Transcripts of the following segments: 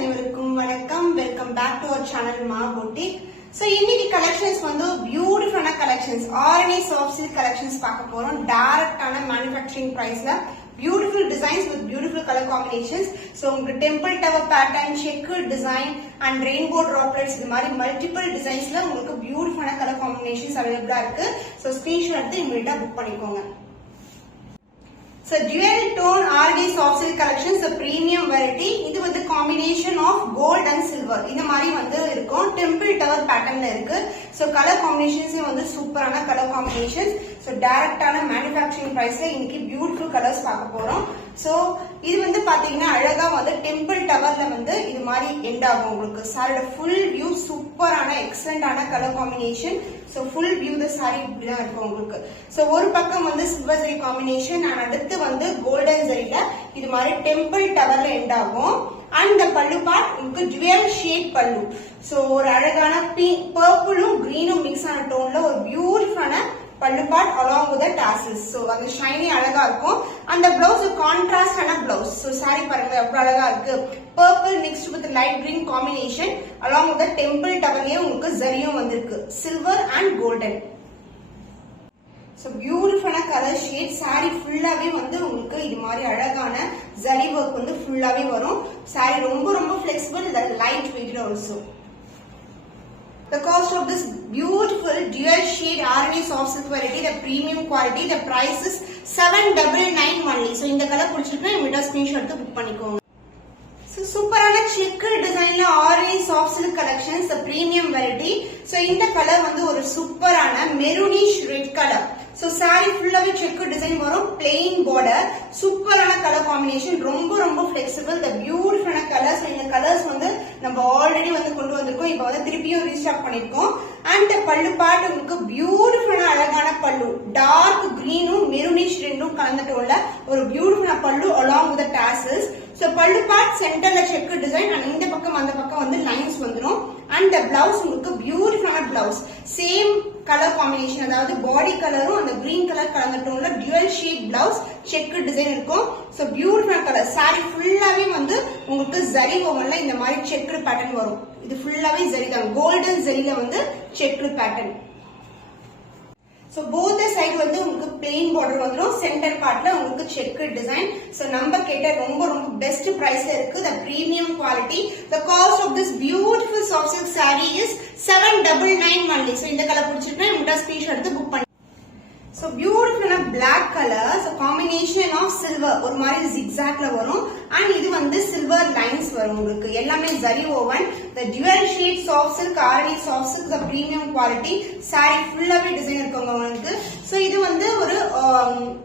அனைவருக்கும் வணக்கம். Welcome back to our channel Maa boutique. So இன்னைக்கு கலெக்ஷன்ஸ் வந்து பியூட்டிஃபுல்லான கலெக்ஷன்ஸ் ஆர்என்ஏ சாஃப்ட் சில்க் கலெக்ஷன்ஸ் பார்க்க போறோம். டைரக்டான மேனுஃபேக்சரிங் பிரைஸ்ல beautiful designs with beautiful colour combinations. So உங்களுக்கு temple tower pattern, checked design and rainbow droplets இது மாதிரி மல்டிபிள் டிசைன்ஸ்ல உங்களுக்கு பியூட்டிஃபுல்லான கலர் காம்பினேஷன்ஸ் அவைலபிளா இருக்கு. சோ ஸ்கிரீன்ஷாட் எடுத்து இமிடியேட்டா புக் பண்ணிக்கோங்க. So dual tone RD soft silk collections, the premium variety. இது வந்து combination of gold and silver. இந்த மாதிரி வந்து இருக்கும். Temple tower patternல இருக்கு. So color combinations வந்து சூப்பரான color combinations. So டைரக்டான manufacturing priceல இன்னைக்கு beautiful colors பார்க்க போறோம். So இது வந்து பாத்தீங்கன்னா அழகா வந்து டெம்பிள் டவர்ல வந்து இது மாதிரி எண்ட் ஆகும் உங்களுக்கு. சாரியோட full view சூப்பரான எக்ஸலண்டான colour combination. So full view the saree இப்படிதான் இருக்கும் உங்களுக்கு. So ஒரு பக்கம் வந்து சில்வர் ஜரி காம்பினேஷன் and அடுத்து வந்து கோல்டன் ஜரியில இது மாதிரி டெம்பிள் டவர்ல எண்ட் ஆகும். அண்ட் இந்த பல்லு பார்ட் உங்களுக்கு டுவல் ஷேட் பல்லு. சோ ஒரு அழகான பிங்க் பர்பிளும் கிரீனும் மிக்ஸ் ஆன டோன்ல ஒரு பியூட்டிஃபுல்லான பல்லு part along with the tassels. So அந்த ஷைனி அழகா இருக்கும். அந்த பிளவுஸ் கான்ட்ராஸ்டான பிளவுஸ். சோ saree பாருங்க எவ்வளவு அழகா இருக்கு. purple mixed with light green combination along with the temple towerலயே உங்களுக்கு ஜரியும் வந்திருக்கு. silver and golden. சோ பியூட்டிஃபுல்லான கலர் ஷேட். saree ஃபுல்லாவே வந்து உங்களுக்கு இது மாதிரி அழகான ஜரி வர்க் வந்து ஃபுல்லாவே வரும். saree ரொம்ப ரொம்ப flexible, light weighted also. The cost of this beautiful dual shade RNA soft silk variety, the premium quality, the price is 799 only. So இந்த கலர் பிடிச்சிருக்கா இமிடியேட்டா ஸ்கிரீன்ஷாட் எடுத்து புக் பண்ணிக்கோங்க. So சூப்பரான செக்குடு டிசைன்ல RNA soft silk collections, the premium variety. So இந்த colour வந்து ஒரு சூப்பரான maroonish red colour. So saree ஃபுல்லாவே செக்குடு டிசைன் வரும், plain border, சூப்பரான கலர் காம்பினேஷன், ரொம்ப ரொம்ப flexible, the beautiful கலர்ஸ். இந்த கலர்ஸ் வந்து நம்ம ஆல்ரெடி வந்து கொண்டு வந்திருக்கோம், இப்போ வந்து திருப்பியும் ரீஸ்டாக் பண்ணிருக்கோம். அண்ட் பல்லு பார்ட் உங்களுக்கு பியூட்டிஃபுல்லான அழகான பல்லு, டார்க் கிரீனும் மெரூனிஷ் ரெண்டும் கலந்துட்டு உள்ள ஒரு பியூட்டிஃபுல்லான பல்லு along with the tassels. So பல்லு பார்ட் சென்டர்ல செக்கு டிசைன் அண்ட் இந்த பக்கம் அந்த பக்கம் வந்து லைன்ஸ் வந்துரும். அண்ட் பிளவுஸ் உங்களுக்கு பியூட்டிஃபுல்லான பிளவுஸ், சேம் கலர் காம்பினேஷன், அதாவது பாடி கலரும் அந்த கிரீன் கலர் கலந்துட்டோம்ல dual shade blouse check design இருக்கும். So beautiful colour. saree ஃபுல்லாவே வந்து உங்களுக்கு ஜரி ஓவன்ல இந்த மாதிரி செக்கு பேட்டர்ன் வரும். இது ஃபுல்லாவே ஜரி தான், கோல்டன் ஜரியில வந்து செக்கு pattern. So both the side வந்து உங்களுக்கு plain border வந்துரும், center partல உங்களுக்கு checkered design. So நம்ம கேட்ட ரொம்ப ரொம்ப best priceல இருக்கு, the premium quality. The cost of this beautiful soft silk saree is 799 only. So இந்த கலர் பிடிச்சிருக்கா இமிடியேட்டா ஸ்கிரீன்ஷாட் எடுத்து புக் பண்ணி. So beautiful black color, so combination of silver ஒரு மாதிரி zigzagல வரும். and இது வந்து silver lines வரும் உங்களுக்கு. எல்லாமே zari woven, the dual shade soft silk RNA soft silk, the premium quality. saree ஃபுல்லாவே டிசைன் இருக்குங்க உங்களுக்கு. so இது வந்து ஒரு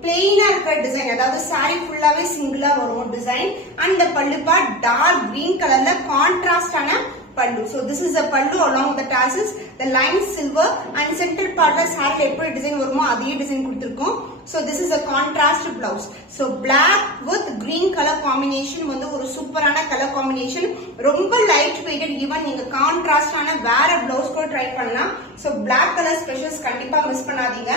plain-ஆ இருக்கிற டிசைன், அதாவது saree ஃபுல்லாவே சிங்கிளா வரும் டிசைன். and the பல்லு பார்ட் dark green கலர்ல கான்ட்ராஸ்டான pallu. So this is a pallu along with the tassels, the lines silver and center part la saree எப்படி டிசைன் வருமோ அதே டிசைன் கொடுத்திருக்கோம். So this is a contrast blouse. So black with green color combination வந்து ஒரு சூப்பரான colour combination, ரொம்ப light weighted. Even நீங்க கான்ட்ராஸ்டான வேற பிளவுஸ் கூட ட்ரை பண்ணலாம். So black color specials கண்டிப்பா மிஸ் பண்ணாதீங்க.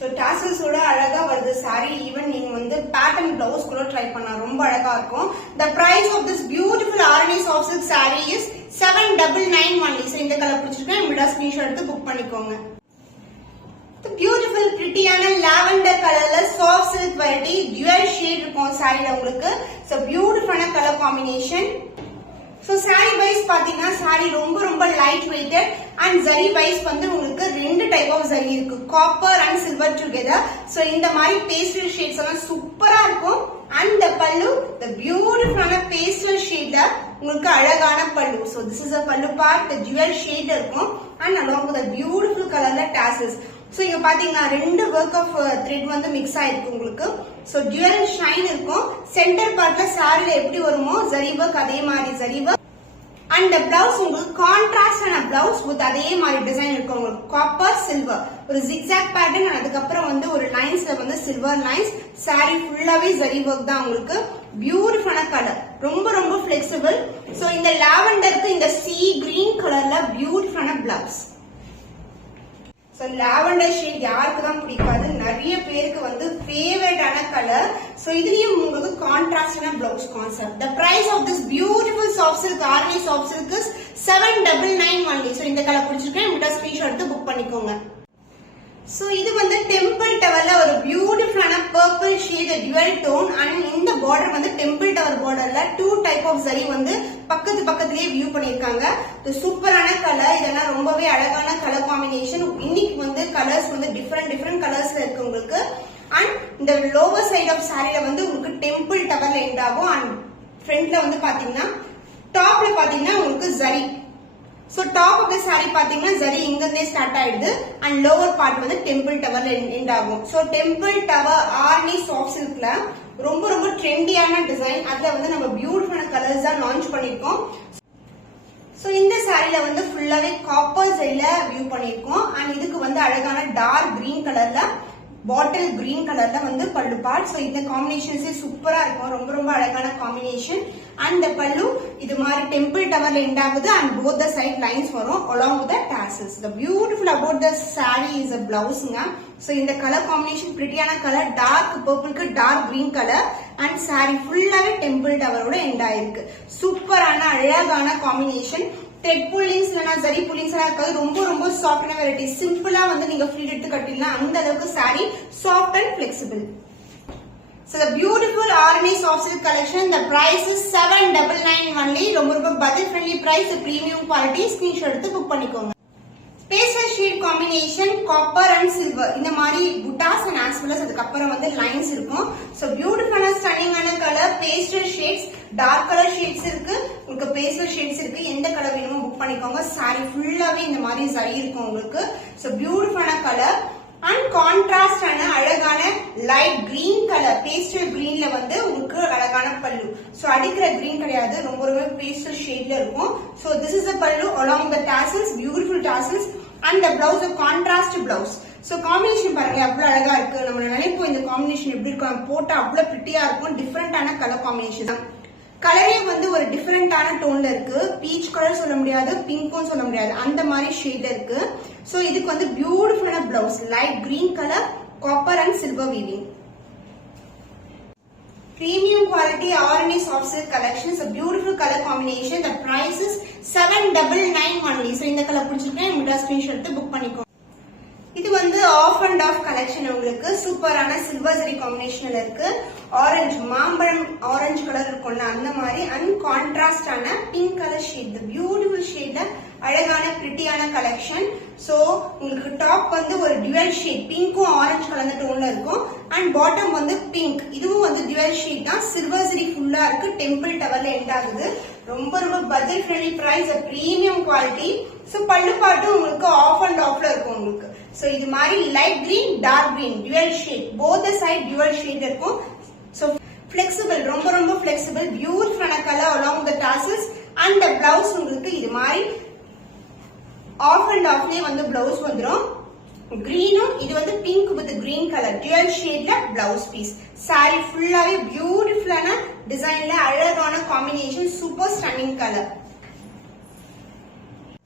So tassels ஓட அழகா வருது saree. ஈவன் நீங்க வந்து pattern blouse கூட ட்ரை பண்ணலாம், ரொம்ப அழகா இருக்கும். The price of this beautiful RNA soft silk saree is 799 only. So இந்த கலர் பிடிச்சிருக்கா இமிடியேட்டா ஸ்கிரீன்ஷாட் எடுத்து புக் பண்ணிக்கோங்க. The beautiful prettyயான lavender கலர்ல soft silk variety, dual shade இருக்கும் சாரில உங்களுக்கு. So beautiful colour combination. So saree wise பாத்தீங்கன்னா saree ரொம்ப ரொம்ப light weighted and zari wise வந்து உங்களுக்கு ரெண்டு டைப் ஆஃப் zari இருக்கு, copper and silver together. So இந்த மாதிரி pastel shades எல்லாம் சூப்பரா இருக்கும். and the pallu, the beautiful pastel shade உங்களுக்கு அழகான பல்லு. So this is a pallu part, the dual shade இருக்கும் and along with the beautiful colorல tassels. So இங்க பாத்தீங்கன்னா ரெண்டு work of thread வந்து mix ஆயிருக்கு உங்களுக்கு. So dual shine இருக்கும். center partல சாரில எப்படி வருமோ zari work அதே மாதிரி zari work. and the blouse உங்களுக்கு கான்ட்ராஸ்டான blouse with அதே மாதிரி டிசைன் இருக்கும் உங்களுக்கு, copper silver ஒரு zigzag pattern. அதுக்கு அப்புறம் வந்து ஒரு லைன்ஸ்ல வந்து silver lines. saree ஃபுல்லாவே zari work தான் உங்களுக்கு. பியூட்டிஃபுல்லான கலர், ரொம்ப ரொம்ப flexible. so இந்த லாவெண்டருக்கு இந்த sea green கலர்ல பியூட்டிஃபுல்லான blouse. So lavender shade யாருக்கு தான் பிடிக்காது, நிறைய பேருக்கு வந்து ஃபேவரட்டான கலர். சோ இதுலயும் உங்களுக்கு கான்ட்ராஸ்டான blouse concept. The price of this beautiful soft silk RNA soft silk is 799 only. So இந்த கலர் பிடிச்சிருக்கேன், உங்கள்ட்ட ஸ்கிரீன்ஷாட் எடுத்து புக் பண்ணிக்கோங்க. சோ இது வந்து டெம்பிள் டவர்ல ஒரு பியூட்டிஃபுல்லான purple shade dual tone and இந்த பார்டர் வந்து டெம்பிள் டவர் பார்டர்ல 2 டைப் ஆஃப் சரி வந்து பக்கத்துலயே வியூ பண்ணிருக்காங்க. சூப்பரான கலர், இதெல்லாம் ரொம்பவே அழகான கலர் காம்பினேஷன். இன்னைக்கு வந்து கலர்ஸ் வந்து டிஃபரெண்ட் கலர்ஸ்ல இருக்கு உங்களுக்கு. அண்ட் இந்த லோவர் சைட் ஆஃப் சாரில வந்து உங்களுக்கு டெம்பிள் டவர்ல எண்ட் ஆகும். அண்ட் ஃப்ரண்ட்ல வந்து பாத்தீங்கன்னா டாப்ல பாத்தீங்கன்னா உங்களுக்கு zari. So top of the saree பாத்தீங்கன்னா ஜரி இங்க இருந்தே ஸ்டார்ட் ஆயிடுது அண்ட் லோவர் பார்ட் வந்து டெம்பிள் டவர்ல எண்ட் ஆகும். So temple tower Aarni soft சில்க்ல ரொம்ப ட்ரெண்டியான டிசைன். அதுல வந்து நம்ம பியூட்டிஃபுல்லான கலர்ஸ் தான் லான்ச் பண்ணிருக்கோம். சோ இந்த சாரில வந்து ஃபுல்லாவே காப்பர் சைடுல வியூ பண்ணிருக்கோம். அண்ட் இதுக்கு வந்து அழகான டார்க் கிரீன் கலர்ல பாட்டில் கிரீன் கலர்ல வந்து பல்லு பார்ட். சோ இந்த காம்பினேஷன்ஸே சூப்பரா இருக்கும், ரொம்ப அழகான காம்பினேஷன். அண்ட் the பல்லு இது மாதிரி டெம்பிள் டவர்ல எண்ட் ஆகுது and both the side lines வரும் along with the tassels. The beautiful about the saree is a blouse-ங்க. சோ இந்த கலர் காம்பினேஷன் பிரிட்டியான கலர், டார்க் பர்பிள்க்கு dark green colour and saree ஃபுல்லாவே டெம்பிள் டவரோட எண்ட் ஆயிருக்கு. சூப்பரான அழகான காம்பினேஷன். த்ரெட் புல்லிங்ஸ் இல்லனா ஜரி புல்லிங்ஸ் எல்லாம் இருக்காது, ரொம்ப சாஃப்டான வெரைட்டி. சிம்பிளா வந்து நீங்க ஃப்ரீ எடுத்து கட்டிடலாம், அந்த அளவுக்கு saree soft and flexible. So the beautiful RNA soft silk collection, the price is 799 only. ரொம்ப budget friendly price, premium quality. screenshot எடுத்து புக் பண்ணிக்கோங்க. Pastel shade combination copper and silver. இந்த மாதிரி புட்டாஸ் and as well as அதுக்கு அப்புறம் வந்து lines இருக்கும். So beautiful and stunning ஆன colour, pastel shades, dark color shades இருக்கு, உங்களுக்கு pastel shades இருக்கு. எந்த கலர் வேணுமோ புக் பண்ணிக்கோங்க. saree ஃபுல்லாவே இந்த மாதிரி ஜரி இருக்கும் உங்களுக்கு. So beautiful ஆன கலர் அண்ட் கான்ட்ராஸ்ட் ஆன அழகான லைட் கிரீன் கலர், பேஸ்டல் கிரீன்ல வந்து உங்களுக்கு அழகான பல்லு. சோ அடிக்கிற கிரீன் கிடையாது, ரொம்ப பேஸ்டல் ஷேட்ல இருக்கும். சோ திஸ் இஸ் a பல்லு along the tassels, beautiful tassels and the blouse a contrast blouse. So combination பாருங்க அவ்வளவு அழகா இருக்கு. நம்ம நினைப்போம் இந்த காம்பினேஷன் எப்படி இருக்கும், போட்டா அவ்வளவு பிரிட்டியா இருக்கும். டிஃபரெண்டான கலர் காம்பினேஷன் தான். கலரே வந்து ஒரு டிஃபரெண்டான டோன்ல இருக்கு. பீச் கலர் சொல்ல முடியாது, பிங்க்கும் சொல்ல முடியாது, அந்த மாதிரி ஷேட்ல இருக்கு. சோ இதுக்கு வந்து பியூட்டிஃபுல்லான blouse, light green colour, copper and silver weaving. Premium quality RNA soft silk collection is a beautiful color combination. The price is 799 only. So இந்த கலர் பிடிச்சிருக்கேன், உங்க ஸ்கிரீன்ஷாட் எடுத்து புக் பண்ணிக்கோங்க. இது வந்து ஆஃப் அண்ட் ஆஃப் கலெக்ஷன். உங்களுக்கு சூப்பரான silver சரி காம்பினேஷன்ல இருக்கு. ஆரஞ்சு மாம்பழம் ஆரஞ்சு கலர் இருக்கும்ல அந்த மாதிரி அண்ட் கான்ட்ராஸ்டான pink colour shade, the beautiful ஷேட்ல அழகான பிரிட்டியான கலெக்ஷன். சோ உங்களுக்கு டாப் வந்து ஒரு டுவல் ஷேட், பிங்க்கும் ஆரஞ்சு கலந்த டோன்ல இருக்கும் அண்ட் பாட்டம் வந்து பிங்க். இதுவும் வந்து டுவல் ஷேட் தான். சில்வர் சரி ஃபுல்லா இருக்கு, டெம்பிள் டவர்ல எண்ட் ஆகுது. ரொம்ப budget friendly price, premium quality. So pallu பாட்டும் உங்களுக்கு ஆஃப் அண்ட் ஆஃப்ல இருக்கும் உங்களுக்கு. சோ இது மாதிரி light green dark green dual shade, both side dual shade இருக்கும். சோ flexible, ரொம்ப flexible, beautiful color along the tassels and the blouse உங்களுக்கு இது மாதிரி ஆஃப் அண்ட் ஆஃப்லயே வந்து பிளவுஸ் வந்துரும். கிரீனும் இது வந்து pink with green colour dual ஷேட்ல பிளவுஸ் பீஸ். saree ஃபுல்லாவே பியூட்டிஃபுல்லான டிசைன்ல அழகான combination, super stunning colour.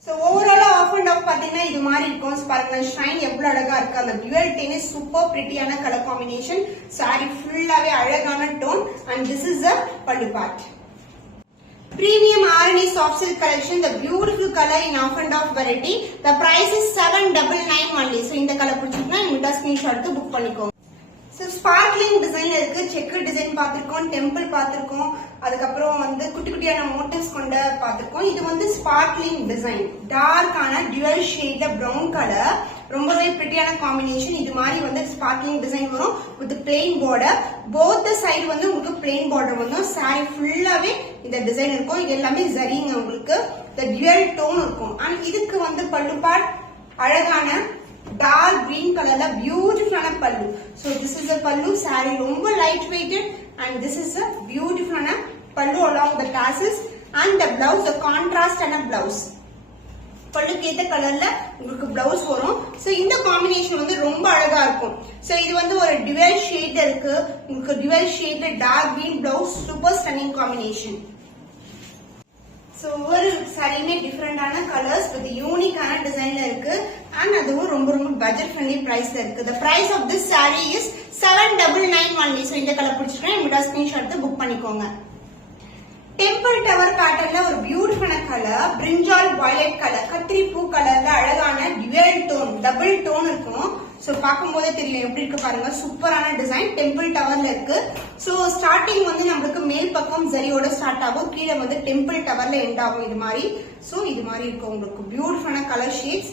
So overall half and half பாத்தீங்கன்னா இது மாதிரி இருக்கும். பாருங்க ஷைன் எவ்வளவு அழகா இருக்கு. அந்த டுவல் டென்னிஸ் சூப்பர் பிரிட்டியான கலர் காம்பினேஷன். saree ஃபுல்லாவே அழகான tone and this is a pallu part. Premium RNA soft silk collection, the beautiful color in off and off variety. The price is 799 only. So இந்த கலர் பிடிச்சிருக்கா உங்கள்ட்ட ஸ்கிரீன்ஷாட் எடுத்து book பண்ணிக்கோங்க. So sparkling டிசைன்ல இருக்கு, checker design பார்த்திருக்கோம், temple பார்த்திருக்கோம், அதுக்கப்புறம் வந்து குட்டியான மோட்டிவ்ஸ் கொண்ட பார்த்திருக்கோம். இது வந்து ஸ்பார்க்லிங் டிசைன், டார்க்கான டுவல் ஷேட்ல பிரவுன் கலர், ரொம்பவே பிரிட்டியான காம்பினேஷன். இது மாதிரி வந்து ஸ்பார்க்லிங் டிசைன் வரும் with plain border. Both side வந்து உங்களுக்கு பிளெயின் பார்டர் வரும். saree ஃபுல்லாவே இந்த டிசைன் இருக்கும். இது எல்லாமே ஜரிங்க உங்களுக்கு. இந்த டுவல் டோன் இருக்கும். அண்ட் இதுக்கு வந்து பல்லு பார்ட் அழகான டார்க் கிரீன் கலர்ல பியூட்டிஃபுல்லான pallu. So this is a pallu. saree ரொம்ப லைட் வெயிட்டட் and this is a beautiful pallu along the tassels and the blouse, the contrast and a blouse. பல்லுக்கு ஏத்த கலர்ல உங்களுக்கு பிளவுஸ் வரும். சோ இந்த காம்பினேஷன் வந்து ரொம்ப அழகா இருக்கும். சோ இது வந்து ஒரு டுவல் ஷேட் இருக்கு உங்களுக்கு. டுவல் ஷேட்ல dark green blouse, super stunning combination. So ஒவ்வொரு சாரியுமே டிஃபரெண்டான கலர்ஸ் வித் யூனிக்கான டிசைன்ல இருக்கு அண்ட் அதுவும் ரொம்ப ரொம்ப பட்ஜெட் ஃப்ரெண்ட்லி பிரைஸ்ல இருக்கு. The price of this saree is 799 only. So இந்த கலர் பிடிச்சிருக்கேன் என்னோட ஸ்கிரீன்ஷாட் எடுத்து புக் பண்ணிக்கோங்க. டெம்பிள் டவர் பேட்டர்ன்ல ஒரு பியூட்டிஃபுல்லான கலர் பிரிஞ்சால் வயலட் கலர் கத்திரி பூ கலர்ல அழகான டுவல் டோன் டபுள் டோன் இருக்கும். சோ பாக்கும்போதே தெரியும் எப்படி இருக்கு பாருங்க. சூப்பரான டிசைன் டெம்பிள் டவர்ல இருக்கு. சோ ஸ்டார்டிங் வந்து நம்மளுக்கு மேல் பக்கம் ஜரியோட ஸ்டார்ட் ஆகும், கீழே வந்து டெம்பிள் டவர்ல எண்ட் ஆகும் இது மாதிரி. சோ இது மாதிரி இருக்கும் உங்களுக்கு பியூட்டிஃபுல்லான கலர் ஷேட்ஸ்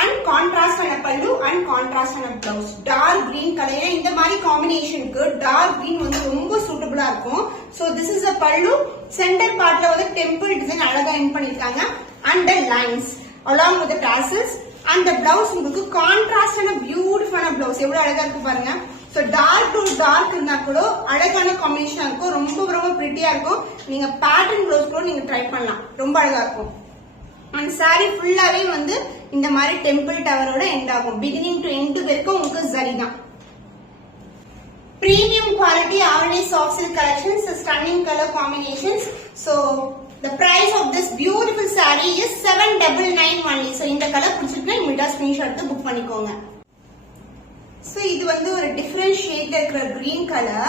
அண்ட் கான்ட்ராஸ்டான பல்லு அண்ட் கான்ட்ராஸ்டான பிளவுஸ். டார்க் கிரீன் கலர் இந்த மாதிரி காம்பினேஷனுக்கு டார்க் கிரீன் வந்து ரொம்ப சூட்டபிளா இருக்கும். சோ திஸ் இஸ் அ பல்லு. சென்டர் பார்ட்ல வந்து டெம்பிள் டிசைன் அழகா எண்ட் பண்ணிருக்காங்க and lines along with tassels. அந்த பிளவுஸ் உங்களுக்கு கான்ட்ராஸ்டான பியூட்டிஃபுல்லான பிளவுஸ் எவ்வளவு அழகா இருக்கு பாருங்க. சோ டார்க் டு டார்க் இருந்தா கூட அழகான காம்பினேஷனா இருக்கும், ரொம்ப ரொம்ப பிரிட்டியா இருக்கும். நீங்க பேட்டர்ன் பிளவுஸ் கூட நீங்க ட்ரை பண்ணலாம், ரொம்ப அழகா இருக்கும். அண்ட் சாரி ஃபுல்லாவே வந்து இந்த மாதிரி டெம்பிள் டவரோட எண்ட் ஆகும். பிகினிங் டு எண்ட் வரைக்கும் உங்களுக்கு ஜரி தான். Premium quality Avani soft silk collections, stunning color combinations. So the price of this beautiful saree is 799 only. So இந்த கலர் பிடிச்சிருக்கா இமிடியா ஸ்கிரீன்ஷாட் எடுத்து புக் பண்ணிக்கோங்க. So இது வந்து ஒரு டிஃபரண்ட் ஷேட்ல இருக்கிற green color.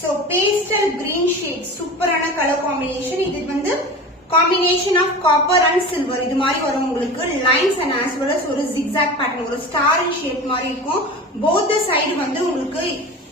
So pastel green shade சூப்பரான கலர் காம்பினேஷன். இது வந்து combination of copper and silver இது மாதிரி வரும் உங்களுக்கு. lines and as well as ஒரு zigzag pattern ஒரு star shape மாதிரி இருக்கும். both the side வந்து உங்களுக்கு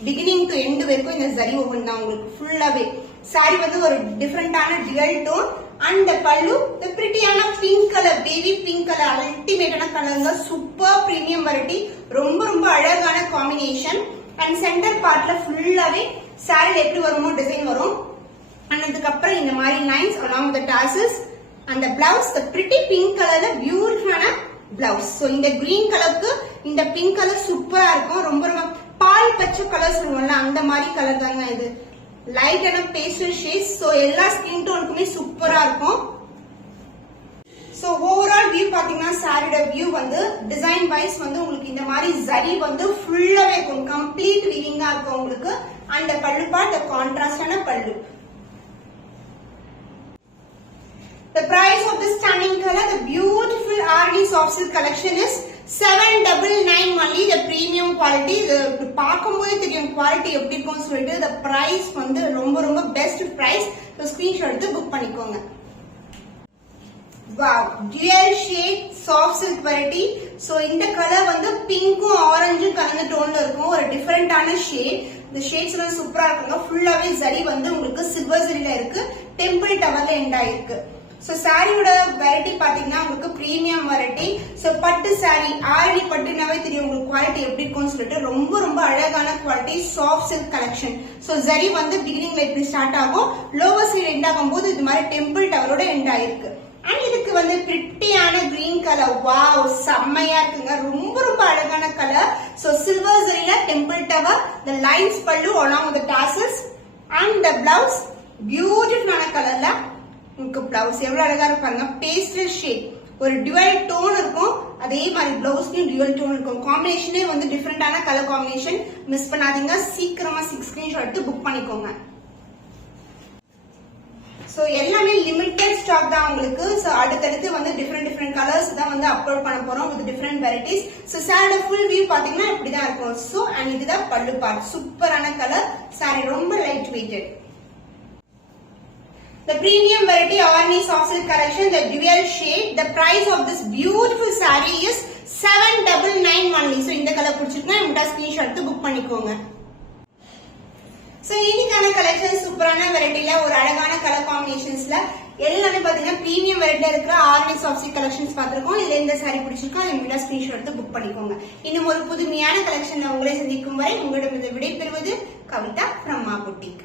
beginning to end வரைக்கும் இந்த ஜரி ஓவன் தான் உங்களுக்கு ஃபுல்லாவே. சாரி வந்து ஒரு டிஃபரெண்டான dual tone and the pallu the prettyயான pink colour baby pink colour அல்டிமேட்டான கலருங்க. சூப்பர் பிரீமியம் வெரைட்டி, ரொம்ப ரொம்ப அழகான காம்பினேஷன். அண்ட் சென்டர் பார்ட்ல ஃபுல்லாவே சாரில எப்படி வருமோ டிசைன் வரும். அண்ட் அதுக்கப்புறம் இந்த மாதிரி lines along with the tassels and the blouse the pretty pink கலர்ல பியூட்டிஃபுல்லான பிளவுஸ். சோ இந்த கிரீன் கலருக்கு இந்த பிங்க் கலர் சூப்பரா இருக்கும். ரொம்ப ரொம்ப பால் பச்சை கலர் சொல்லுவோம்ல அந்த மாதிரி கலர் தாங்க இது. Light and pastel shades. So எல்லா ஸ்கின் டோனுக்குமே சூப்பரா இருக்கும். சோ ஓவரால் வியூ பாத்தீங்கன்னா சாரியோட வியூ வந்து டிசைன் வைஸ் வந்து உங்களுக்கு இந்த மாதிரி ஜரி வந்து ஃபுல்லாவே இருக்கும், கம்ப்ளீட் வீவிங்கா இருக்கும் உங்களுக்கு. அந்த பல்லு பார்ட் கான்ட்ராஸ்டான பல்லு. The price of this stunning color, the beautiful Arani soft silk collection is 799 only. The premium quality. பார்க்கும்போதே தெரியும் குவாலிட்டி எப்படி இருக்கும்னு சொல்லிட்டு. the price வந்து ரொம்ப ரொம்ப பெஸ்ட் பிரைஸ். so screenshot எடுத்து புக் பண்ணிக்கோங்க. wow, dual shade soft silk variety. so இந்த கலர் வந்து பிங்க்கும் ஆரஞ்சும் கலந்த டோன்ல இருக்கும், ஒரு டிஃபரெண்டான ஷேட். இந்த ஷேட்ஸ் எல்லாம் சூப்பரா இருக்குங்க. ஃபுல்லாவே ஜரி வந்து உங்களுக்கு சில்வர் ஜரில இருக்கு, டெம்பிள் டவர்ல எண்ட் ஆயிருக்கு. சோ சாரியோட வெரைட்டி பாத்தீங்கன்னா உங்களுக்கு பிரீமியம் வெரைட்டி. சோ பட்டு சாரி ஆரணி பட்டுனாவே தெரியும் உங்களுக்கு குவாலிட்டி எப்படி இருக்கும்னு சொல்லிட்டு. ரொம்ப ரொம்ப அழகான quality soft silk collection. So zari வந்து பிகினிங்ல இப்படி ஸ்டார்ட் ஆகும், லோவர் சைடு எண்ட் ஆகும் போது இது மாதிரி டெம்பிள் டவரோட எண்ட் ஆயிருக்கு. அண்ட் இதுக்கு வந்து பிரிட்டியான கிரீன் கலர். வாவ், செம்மையா இருக்குங்க, ரொம்ப ரொம்ப அழகான கலர். சோ சில்வர் ஜரில temple tower, the lines pallu along with the tassels and the blouse பியூட்டிஃபுல்லான கலர்ல உங்களுக்கு பிளவுஸ் எவ்வளவு அழகா இருப்பாங்க. பேஸ்டல் ஷேட் ஒரு டுவல் டோன் இருக்கும், அதே மாதிரி பிளவுஸ்லயும் டுவல் டோன் இருக்கும். காம்பினேஷனே வந்து டிஃபரெண்டான கலர் காம்பினேஷன். மிஸ் பண்ணாதீங்க, சீக்கிரமா 6 ஸ்கிரீன்ஷாட் எடுத்து புக் பண்ணிக்கோங்க. சோ எல்லாமே லிமிட்டட் ஸ்டாக் தான் உங்களுக்கு. சோ அடுத்தடுத்து வந்து டிஃபரெண்ட் கலர்ஸ் தான் வந்து அப்லோட் பண்ண போறோம் வித் டிஃபரெண்ட் வெரைட்டிஸ். சோ சாரியோட ஃபுல் வியூ பாத்தீங்கன்னா இப்படிதான் இருக்கும். சோ அண்ட் இதுதான் பல்லு பார்ட். சூப்பரான கலர். சாரி ரொம்ப light weighted. The premium variety Avani soft silk collection, the dual shade. The price of this beautiful saree is 799 only. So இந்த colour பிடிச்சிருக்கா இமிடியா screenshot எடுத்து புக் பண்ணிக்கோங்க. சோ இன்னைக்கான கலெக்ஷன் சூப்பரான வெரைட்டில ஒரு அழகான கலர் காம்பினேஷன்ஸ்ல எல்லாமே பாத்தீங்கன்னா பிரீமியம் வெரைட்டில இருக்கிற Avani soft silk collections பாத்திருக்கோம். இதுல இந்த saree பிடிச்சிருக்கா இமிடியா ஸ்கிரீன்ஷாட் எடுத்து புக் பண்ணிக்கோங்க. இன்னும் ஒரு புதுமையான கலெக்ஷன்ல உங்களை சந்திக்கும் வரை உங்களிடம் விடை பெறுவது கவிதா from Ma Boutique.